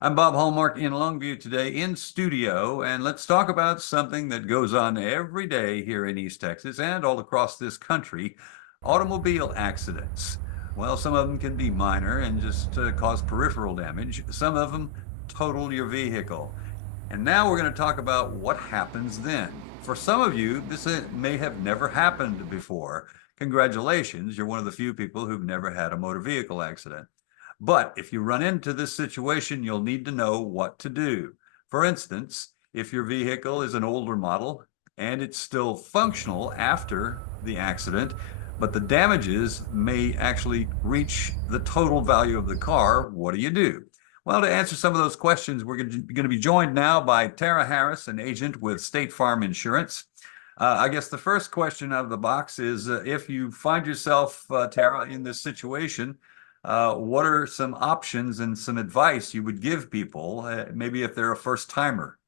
I'm Bob Hallmark in Longview today in studio, and let's talk about something that goes on every day here in East Texas and all across this country, automobile accidents. Well, some of them can be minor and just cause peripheral damage. Some of them total your vehicle. And now we're going to talk about what happens then. For some of you, this may have never happened before. Congratulations, you're one of the few people who've never had a motor vehicle accident. But if you run into this situation, you'll need to know what to do. For instance, if your vehicle is an older model and it's still functional after the accident, but the damages may actually reach the total value of the car, what do you do? Well, to answer some of those questions, we're going to be joined now by Tara Harris, an agent with State Farm Insurance. I guess the first question out of the box is if you find yourself, Tara, in this situation, what are some options and some advice you would give people, maybe if they're a first timer?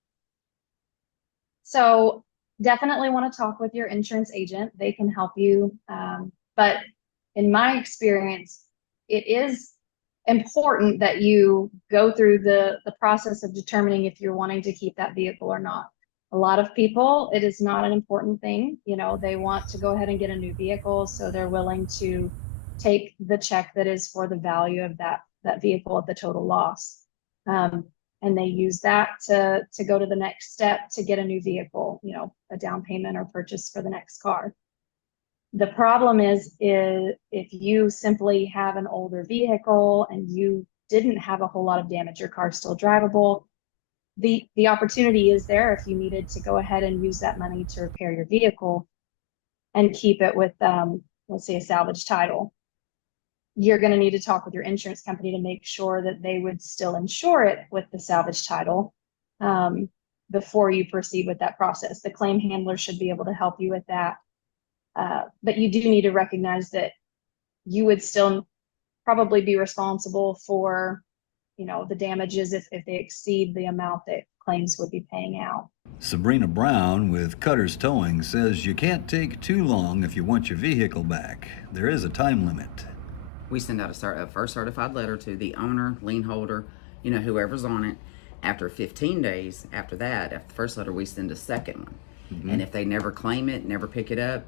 So definitely want to talk with your insurance agent. They can help you. But in my experience, it is important that you go through the process of determining if you're wanting to keep that vehicle or not. A lot of people, it is not an important thing. You know, they want to go ahead and get a new vehicle, so they're willing to take the check that is for the value of that vehicle at the total loss. And they use that to go to the next step to get a new vehicle, you know, a down payment or purchase for the next car. The problem is if you simply have an older vehicle and you didn't have a whole lot of damage, your car's still drivable, the opportunity is there if you needed to go ahead and use that money to repair your vehicle and keep it with, let's say, a salvage title. You're going to need to talk with your insurance company to make sure that they would still insure it with the salvage title before you proceed with that process. The claim handler should be able to help you with that. But you do need to recognize that you would still probably be responsible for, you know, the damages if they exceed the amount that claims would be paying out. Sabrina Brown with Cutter's Towing says you can't take too long if you want your vehicle back. There is a time limit. We send out a first certified letter to the owner, lien holder, you know, whoever's on it. After 15 days after that, after the first letter, we send a second one. Mm-hmm. And if they never claim it, never pick it up,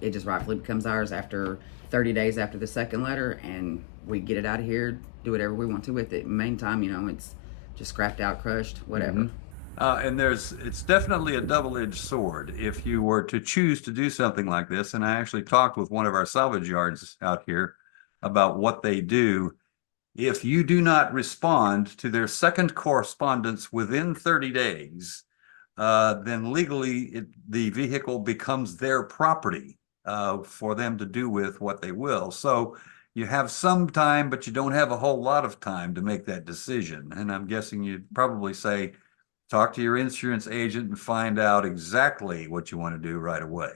it just rightfully becomes ours after 30 days after the second letter, and we get it out of here, do whatever we want to with it. Meantime, you know, it's just scrapped out, crushed, whatever. Mm-hmm. And it's definitely a double-edged sword if you were to choose to do something like this. And I actually talked with one of our salvage yards out here about what they do. If you do not respond to their second correspondence within 30 days, then legally the vehicle becomes their property for them to do with what they will. So you have some time, but you don't have a whole lot of time to make that decision. And I'm guessing you'd probably say, talk to your insurance agent and find out exactly what you want to do right away.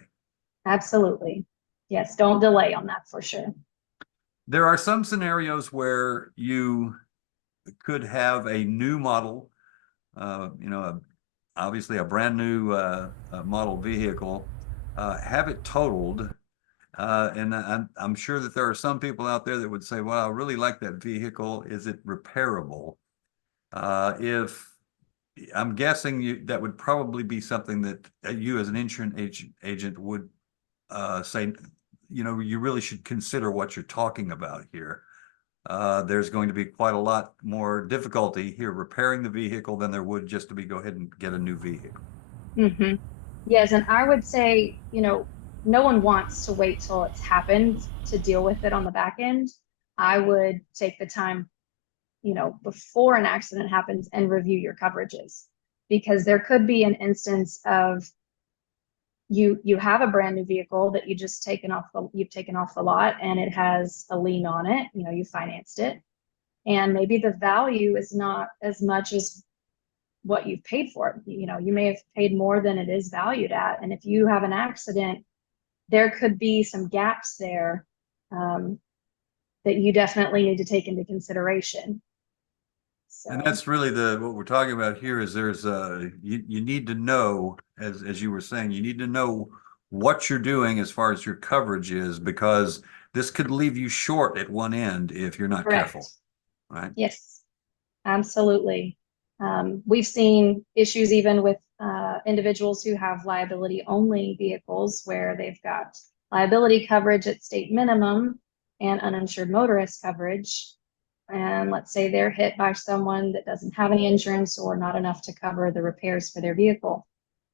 Absolutely. Yes, don't delay on that for sure. There are some scenarios where you could have a new model, you know, obviously a brand new model vehicle, have it totaled. And I'm sure that there are some people out there that would say, well, I really like that vehicle. Is it repairable? If I'm guessing that would probably be something that you as an insurance agent would say, you know, you really should consider what you're talking about here. There's going to be quite a lot more difficulty here repairing the vehicle than there would just to go ahead and get a new vehicle. Mm-hmm. Yes, and I would say, you know, no one wants to wait till it's happened to deal with it on the back end. I would take the time, you know, before an accident happens and review your coverages, because there could be an instance of you have a brand new vehicle that you've taken off the lot and it has a lien on it, you know, you financed it, and maybe the value is not as much as what you've paid for it. You know, you may have paid more than it is valued at, and if you have an accident, there could be some gaps there that you definitely need to take into consideration. So. And that's really what we're talking about here is there's you need to know, as you were saying, you need to know what you're doing as far as your coverage is, because this could leave you short at one end if you're not Correct. careful, right? Yes. Absolutely. We've seen issues even with individuals who have liability only vehicles where they've got liability coverage at state minimum and uninsured motorist coverage. And let's say they're hit by someone that doesn't have any insurance or not enough to cover the repairs for their vehicle.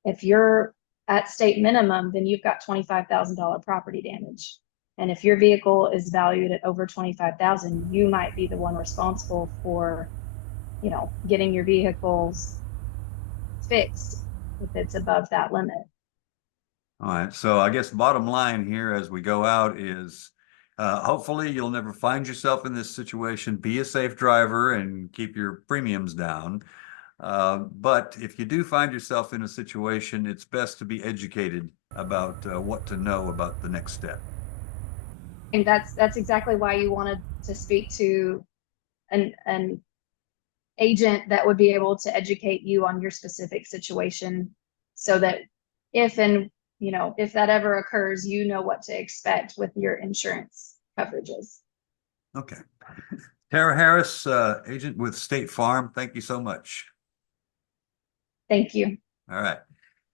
If you're at state minimum, then you've got $25,000 property damage. And if your vehicle is valued at over 25,000, you might be the one responsible for, getting your vehicles fixed if it's above that limit. All right. So I guess bottom line here as we go out is hopefully you'll never find yourself in this situation. Be a safe driver and keep your premiums down. But if you do find yourself in a situation, it's best to be educated about what to know about the next step. And that's exactly why you wanted to speak to an agent that would be able to educate you on your specific situation, so that if that ever occurs, you know what to expect with your insurance coverages. Okay. Tara Harris, agent with State Farm, thank you so much. Thank you. All right.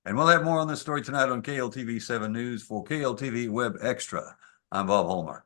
And we'll have more on this story tonight on KLTV 7 News. For KLTV Web Extra, I'm Bob Hallmark.